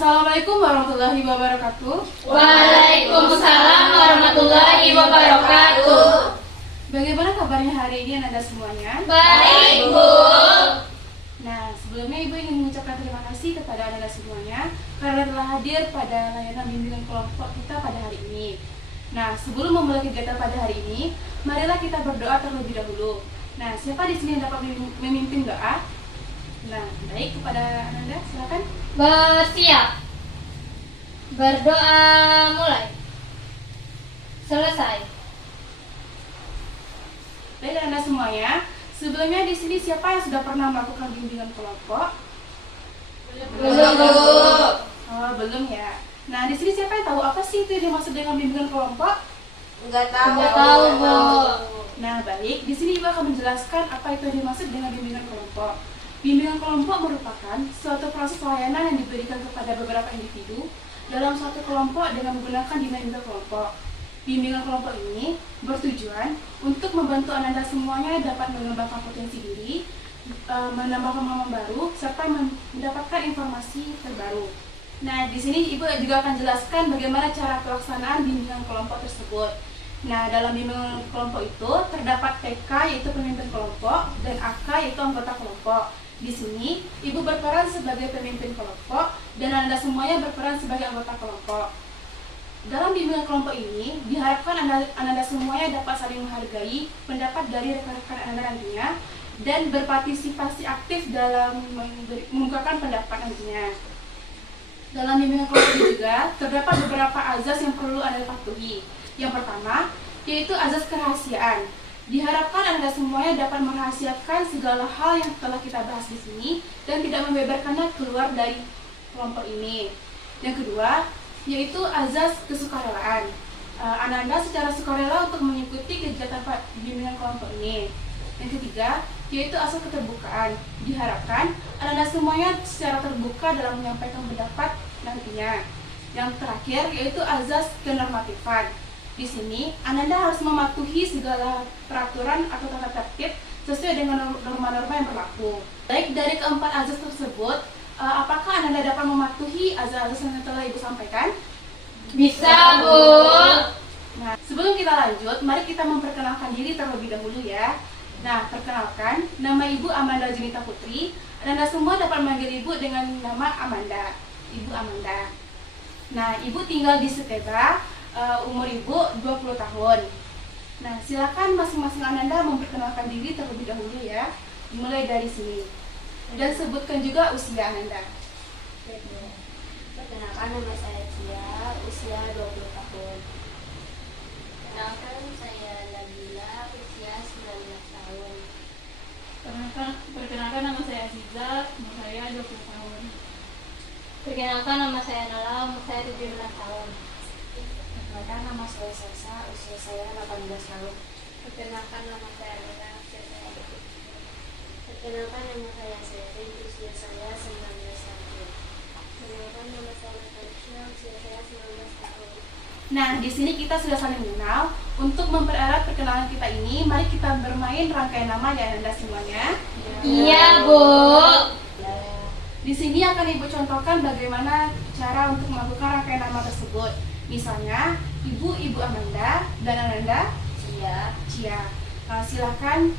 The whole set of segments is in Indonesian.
Assalamualaikum warahmatullahi wabarakatuh. Waalaikumsalam warahmatullahi wabarakatuh. Bagaimana kabarnya hari ini Anda semuanya? Baik, Bu. Nah, sebelumnya Ibu ingin mengucapkan terima kasih kepada Anda semuanya karena telah hadir pada layanan bimbingan kelompok kita pada hari ini. Nah, sebelum memulai kegiatan pada hari ini, marilah kita berdoa terlebih dahulu. Nah, siapa di sini yang dapat memimpin doa? Nah, baik, kepada Anda, silakan. Bersiap. Berdoa mulai. Selesai. Baik, Anda semuanya. Sebelumnya di sini siapa yang sudah pernah melakukan bimbingan kelompok? Belum, Bu. Oh, belum ya. Nah, di sini siapa yang tahu apa sih itu yang dimaksud dengan bimbingan kelompok? Enggak tahu, Bu. Nah, baik. Di sini Ibu akan menjelaskan apa itu yang dimaksud dengan bimbingan kelompok. Bimbingan kelompok merupakan suatu proses layanan yang diberikan kepada beberapa individu dalam suatu kelompok dengan menggunakan dinamika kelompok. Bimbingan kelompok ini bertujuan untuk membantu Anda semuanya dapat mengembangkan potensi diri, menambah pemahaman baru, serta mendapatkan informasi terbaru. Nah, di sini Ibu juga akan jelaskan bagaimana cara pelaksanaan bimbingan kelompok tersebut. Nah, dalam bimbingan kelompok itu terdapat PK yaitu pemimpin kelompok dan AK yaitu anggota kelompok. Di sini Ibu berperan sebagai pemimpin kelompok dan Anda semuanya berperan sebagai anggota kelompok. Dalam bimbingan kelompok ini diharapkan Anda semuanya dapat saling menghargai pendapat dari rekan-rekan Anda nantinya dan berpartisipasi aktif dalam mengungkapkan pendapat nantinya. Dalam bimbingan kelompok ini juga terdapat beberapa azas yang perlu Anda patuhi. Yang pertama, yaitu azas kerahasiaan. Diharapkan Anda semuanya dapat merahasiakan segala hal yang telah kita bahas di sini dan tidak membeberkannya keluar dari kelompok ini. Yang kedua, yaitu azas kesukarelaan. Anda secara sukarela untuk mengikuti kegiatan bimbingan kelompok ini. Yang ketiga, yaitu asas keterbukaan. Diharapkan Anda semuanya secara terbuka dalam menyampaikan pendapat nantinya. Yang terakhir, yaitu azas kenormatifan. Di sini, Anda harus mematuhi segala peraturan atau tata tertib sesuai dengan norma-norma yang berlaku. Baik, dari keempat azas tersebut, apakah Anda dapat mematuhi azas-azas yang telah Ibu sampaikan? Bisa, Bu. Nah, sebelum kita lanjut, mari kita memperkenalkan diri terlebih dahulu ya. Nah, perkenalkan, nama Ibu Amanda Junita Putri. Anda semua dapat memanggil Ibu dengan nama Amanda. Ibu Amanda. Nah, Ibu tinggal di Sekeba, umur Ibu 20 tahun. Nah, silakan masing-masing Anda memperkenalkan diri terlebih dahulu ya. Dimulai dari sini. Dan sebutkan juga usia Anda. Perkenalkan, nama saya Cia, usia 20 tahun. Perkenalkan, saya Nabila, usia 19 tahun. Perkenalkan nama saya Aziza, umur saya 20 tahun. Perkenalkan, nama saya Nala, umur saya 17 tahun. Perkenalkan, nama saya Sasa, usia saya 18 tahun. Perkenalkan, nama saya Nala, usia saya 20 tahun. Perkenalkan, nama saya Sherin, usia saya 19 tahun. Perkenalkan, nama saya Natasha, usia saya 19 tahun. Nah, di sini kita sudah saling mengenal. Untuk mempererat perkenalan kita ini, mari kita bermain rangkaian nama ya Anda semuanya. Iya, Bu. Di sini akan Ibu contohkan bagaimana cara untuk melakukan rangkaian nama tersebut. Misalnya, Ibu Amanda dan Ananda Cia. Silakan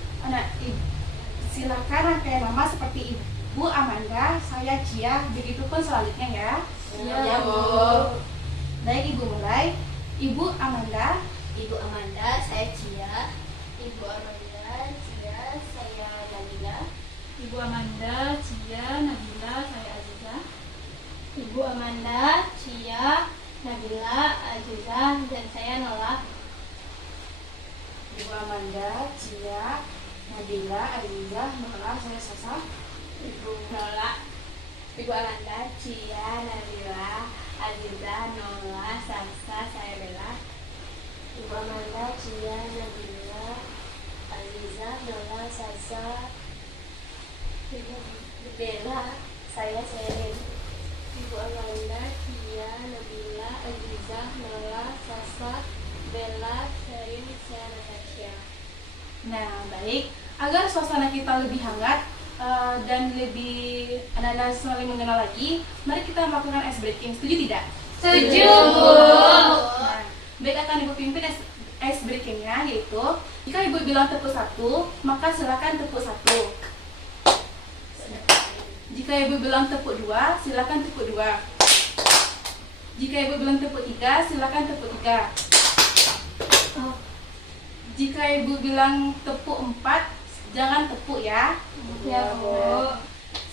silakan rangkaian nama seperti Ibu Amanda, saya Cia, begitupun selanjutnya ya. Iya, Bu. Baik, Ibu mulai. Ibu Amanda, Saya Cia. Ibu Amanda, Cia, saya Nabila. Ibu Amanda, Cia, Nabila, saya Aziza. Ibu Amanda, Cia, Nabila, Aziza, dan saya Nola. Ibu Amanda, Cia, Nabila, Aziza, Nola, saya Sasa. Ibu Nola. Ibu Amanda, Cia, Nabila, Aziza, Nola, Sasa, saya Bella. Ibu Amanda, Cia, Nabila, Aziza, Nola, Sasa, Bella, saya Sherin. Ibu Amanda, Cia, Nabila, Aziza, Nola, Sasa, Bella, Sherin, saya Natasha. Nah, baik. Agar suasana kita lebih hangat, dan lebih anak-anak saling mengenal lagi, mari kita melakukan ice breaking. Setuju tidak? Setuju, Bu. Nah, baik, akan Ibu pimpin ice breakingnya, yaitu jika Ibu bilang tepuk 1, maka silakan tepuk 1. Jika Ibu bilang tepuk 2, silakan tepuk 2. Jika Ibu bilang tepuk 3, silakan tepuk 3. Jika Ibu bilang tepuk 4, jangan tepuk ya. Ya, Bu.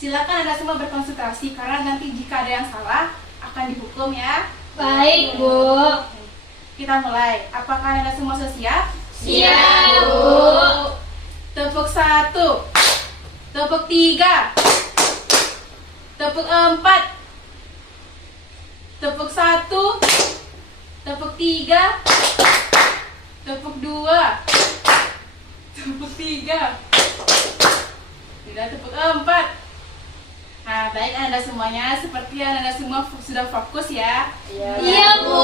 Silakan Anda semua berkonsentrasi karena nanti jika ada yang salah akan dihukum ya. Baik, Bu. Kita mulai. Apakah Anda semua sudah siap? Siap, Bu. Tepuk 1, tepuk 3, tepuk 4, tepuk 1, tepuk 3, tepuk 2, tepuk 3, tidak, tepuk 4. Nah, baik Anda semuanya, seperti Anda semua sudah fokus ya. Iya, Bu.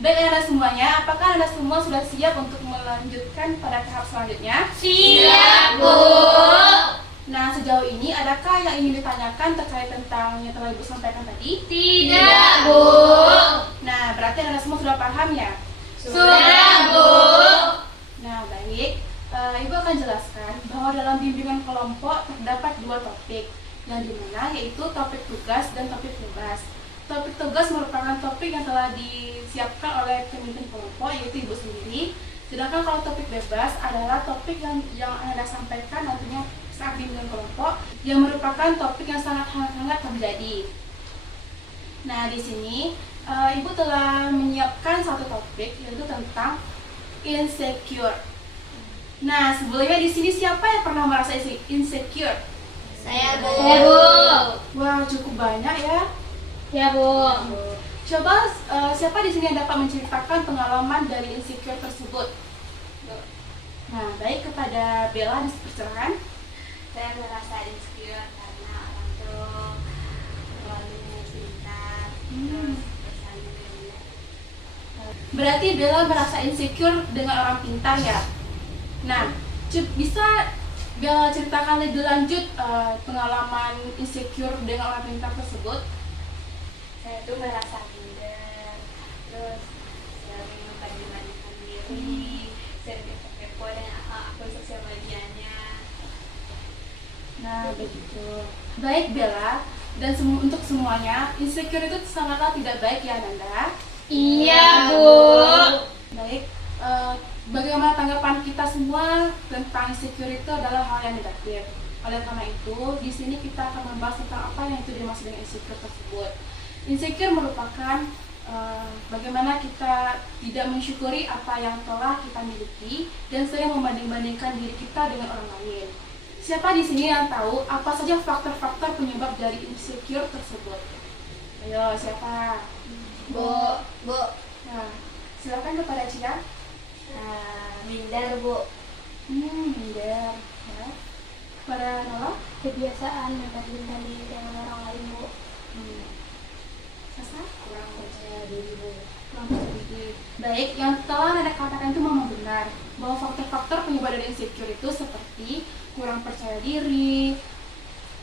Baik Anda semuanya, apakah Anda semua sudah siap untuk melanjutkan pada tahap selanjutnya? Siap, Bu. Nah, sejauh ini adakah yang ingin ditanyakan terkait tentang yang telah Ibu sampaikan tadi? Tidak, Bu. Nah, berarti Anda semua sudah paham ya? Sudah, Bu. Nah, baik. Ibu akan jelaskan bahwa dalam bimbingan kelompok terdapat 2 topik, yang dimana yaitu topik tugas dan topik bebas. Topik tugas merupakan topik yang telah disiapkan oleh pemimpin kelompok, yaitu Ibu sendiri. Sedangkan kalau topik bebas adalah topik yang Anda sampaikan nantinya saat bimbingan kelompok, yang merupakan topik yang sangat hangat terjadi. Nah, di sini Ibu telah menyiapkan satu topik, yaitu tentang insecure. Nah, sebelumnya di sini siapa yang pernah merasa insecure? Saya, Bu. Ya, Bu. Wah, cukup banyak ya. Ya, Bu. Coba siapa di sini yang dapat menceritakan pengalaman dari insecure tersebut? Nah, baik, kepada Bella dipersilakan. Saya merasa insecure karena orang tuh terlalu pintar, terus bersaing dengan. Berarti Bella merasa insecure dengan orang pintar ya? Nah, bisa Bella ceritakan lebih lanjut pengalaman insecure dengan orang pintar tersebut? Saya tuh merasa minder, terus sering membanding-bandingkan diri, sering kepo dengan akun sosial medianya. Nah, begitu. Baik Bella, dan untuk semuanya, insecure itu sangatlah tidak baik ya Nanda. Iya, Bu. Baik, bagaimana tanggapan kita semua tentang insecure itu adalah hal yang negatif. Oleh karena itu, di sini kita akan membahas tentang apa yang itu dimaksud dengan insecure tersebut. Insecure merupakan bagaimana kita tidak mensyukuri apa yang telah kita miliki dan sering membanding-bandingkan diri kita dengan orang lain. Siapa di sini yang tahu apa saja faktor-faktor penyebab dari insecure tersebut? Ayo, siapa? Bu. Nah, silakan kepada Cia. Minder, Bu. Minder. Ya. Kepada Nola. Kebiasaan membandingkan diri dengan orang lain, Bu. Sasa. Kurang percaya diri, Bu. Kurang percaya diri. Baik, yang telah Anda katakan itu memang benar bahwa faktor-faktor penyebab dari insecure itu seperti kurang percaya diri,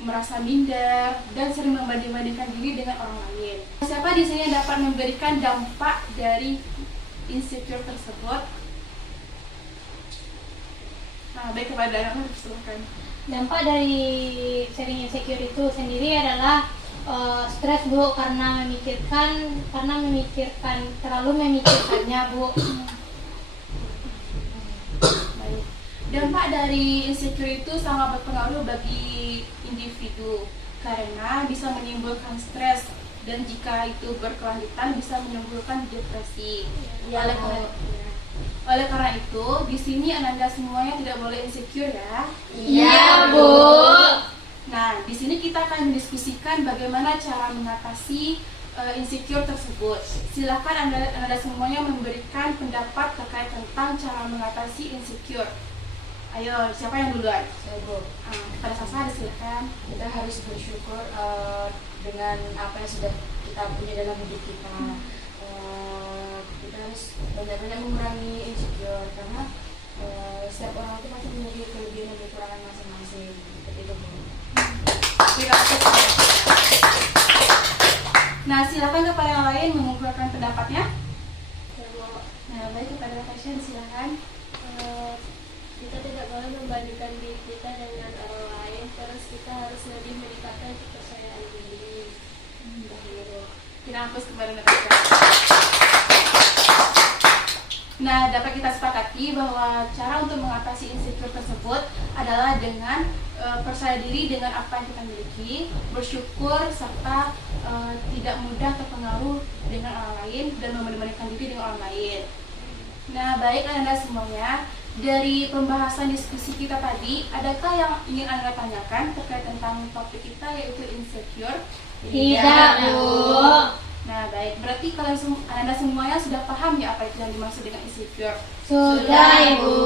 merasa minder, dan sering membanding-bandingkan diri dengan orang lain. Siapa di sini yang dapat memberikan dampak dari insecure tersebut? Nah, baik, kepada Dana, silakan. Dampak dari sering insecure itu sendiri adalah stres, Bu, karena terlalu memikirkannya, Bu. Baik. Dampak dari insecure itu sangat berpengaruh bagi individu karena bisa menimbulkan stres dan jika itu berkelanjutan bisa menimbulkan depresi. Oleh karena itu, di sini Ananda semuanya tidak boleh insecure ya. Iya, Bu. Nah, di sini kita akan mendiskusikan bagaimana cara mengatasi insecure tersebut. Silakan Anda semuanya memberikan pendapat terkait tentang cara mengatasi insecure. Ayo, siapa yang duluan? Saya, Bu. Kepada Sasa, silakan. Kita harus bersyukur dengan apa yang sudah kita punya dalam hidup kita. Kita harus banyak-banyak mengurangi insecure karena setiap orang itu pasti memiliki kelebihan dan kekurangan masing-masing. Seperti itu, Bu. Terima kasih. Nah, silakan kepada yang lain mengungkapkan pendapatnya. Nah, baik, kepada pasien silakan. Kita tidak boleh membandingkan diri kita dengan orang lain, terus kita harus lebih meningkatkan kepercayaan diri. Kita hapus kepada Natasha. Nah, dapat kita sepakati bahwa cara untuk mengatasi insecure tersebut adalah dengan percaya diri dengan apa yang kita miliki, bersyukur, serta tidak mudah terpengaruh dengan orang lain dan membandingkan diri dengan orang lain. Nah, baik Anda semuanya, dari pembahasan diskusi kita tadi, adakah yang ingin Anda tanyakan terkait tentang topik kita yaitu insecure? Tidak, Bu. Nah, baik. Berarti kalian Anda semuanya sudah paham ya apa itu yang dimaksud dengan insecure? Sudah, Ibu.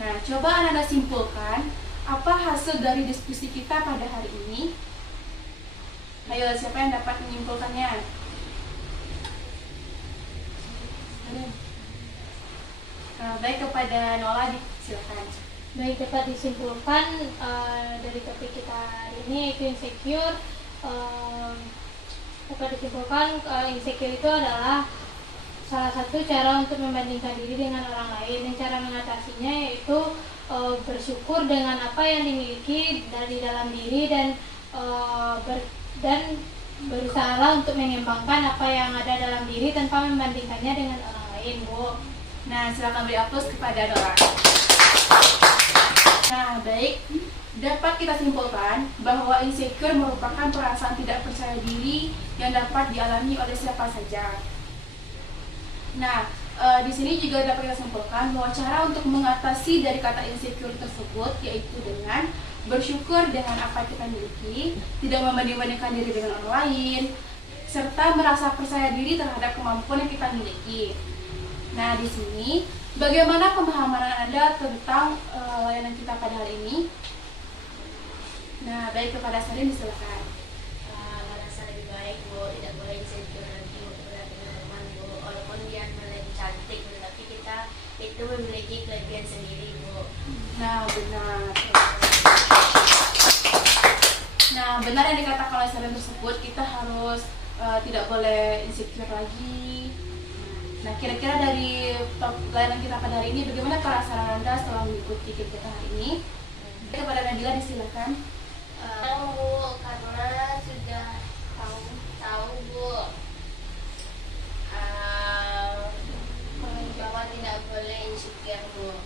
Nah, coba Anda simpulkan apa hasil dari diskusi kita pada hari ini? Ayo, siapa yang dapat menyimpulkannya? Nah, baik, kepada Nola, silakan. Baik, dapat disimpulkan dari topik kita hari ini yaitu insecure. Dapat disimpulkan insecure itu adalah salah satu cara untuk membandingkan diri dengan orang lain, dan cara mengatasinya yaitu bersyukur dengan apa yang dimiliki dari dalam diri dan berusaha untuk mengembangkan apa yang ada dalam diri tanpa membandingkannya dengan orang lain, Bu. Nah, silakan beri aplaus kepada Dora. Nah, baik. Dapat kita simpulkan bahwa insecure merupakan perasaan tidak percaya diri yang dapat dialami oleh siapa saja. Nah, di sini juga dapat kita simpulkan bahwa cara untuk mengatasi dari kata insecure tersebut yaitu dengan bersyukur dengan apa yang kita miliki, tidak membanding-bandingkan diri dengan orang lain, serta merasa percaya diri terhadap kemampuan yang kita miliki. Nah, di sini bagaimana pemahaman Anda tentang layanan kita pada hari ini? Nah, baik, kepada Sarin silakan. Merasa lebih baik, Bu. Tidak boleh insecure lagi untuk berhadapan dengan teman, Bu. Walaupun dia lebih cantik, tapi kita itu memiliki kelebihan sendiri, Bu. Nah, benar. Nah, benar yang dikatakan oleh Sarin tersebut, kita harus tidak boleh insecure lagi. Nah, kira-kira dari layanan kita pada hari ini, bagaimana perasaan Anda setelah mengikuti kegiatan hari ini? Kepada Nabila disilakan. Bu, karena sudah tahu Bu, bahwa tidak boleh insecure, Bu.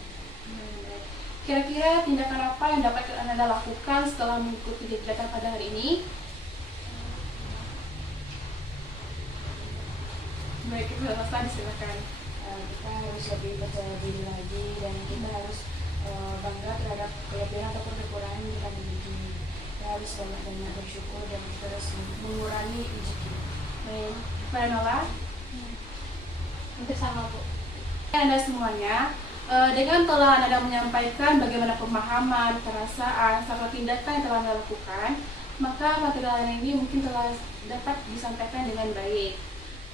Kira-kira tindakan apa yang dapat Anda lakukan setelah mengikuti kegiatan pada hari ini? Baik, Ibu Rosa disilakan. Kita harus lebih percaya diri lagi dan kita harus bangga terhadap kelebihan ataupun kekurangan yang kita miliki. Kita harus banyak-banyak bersyukur dan terus mengurangi insecure. Baik, kepada Nola. Hampir sama, Bu. Anda semuanya, dengan telah Anda menyampaikan bagaimana pemahaman, perasaan, serta tindakan yang telah Anda lakukan, maka materi layanan ini mungkin telah dapat disampaikan dengan baik.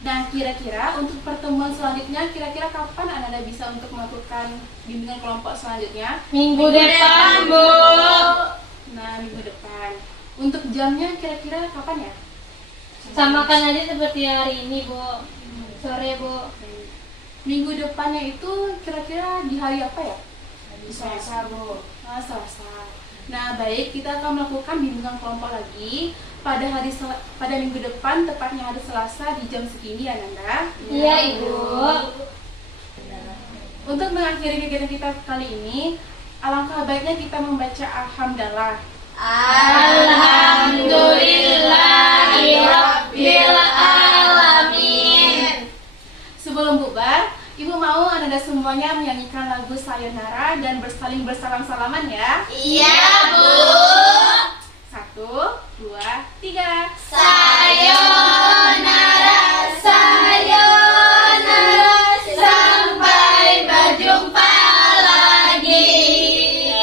Nah, kira-kira untuk pertemuan selanjutnya, kira-kira kapan Anda bisa untuk melakukan bimbingan kelompok selanjutnya? Minggu depan, Bu. Nah, minggu depan. Untuk jamnya kira-kira kapan ya? Samakan aja seperti hari ini, Bu. Sore, Bu. Minggu depannya itu kira-kira di hari apa ya? Hari Selasa, Bu. Nah, Selasa. Nah, baik, kita akan melakukan bimbingan kelompok lagi pada minggu depan, tepatnya hari Selasa di jam segini ya, Nanda? Iya, Ibu. Untuk mengakhiri kegiatan kita kali ini, alangkah baiknya kita membaca Alhamdulillah. Alhamdulillahirabbil alamin. Sebelum bubar, Ibu mau Anda semuanya menyanyikan lagu Sayonara dan bersaling bersalam-salaman ya? Iya, Bu. 1, 2, 3.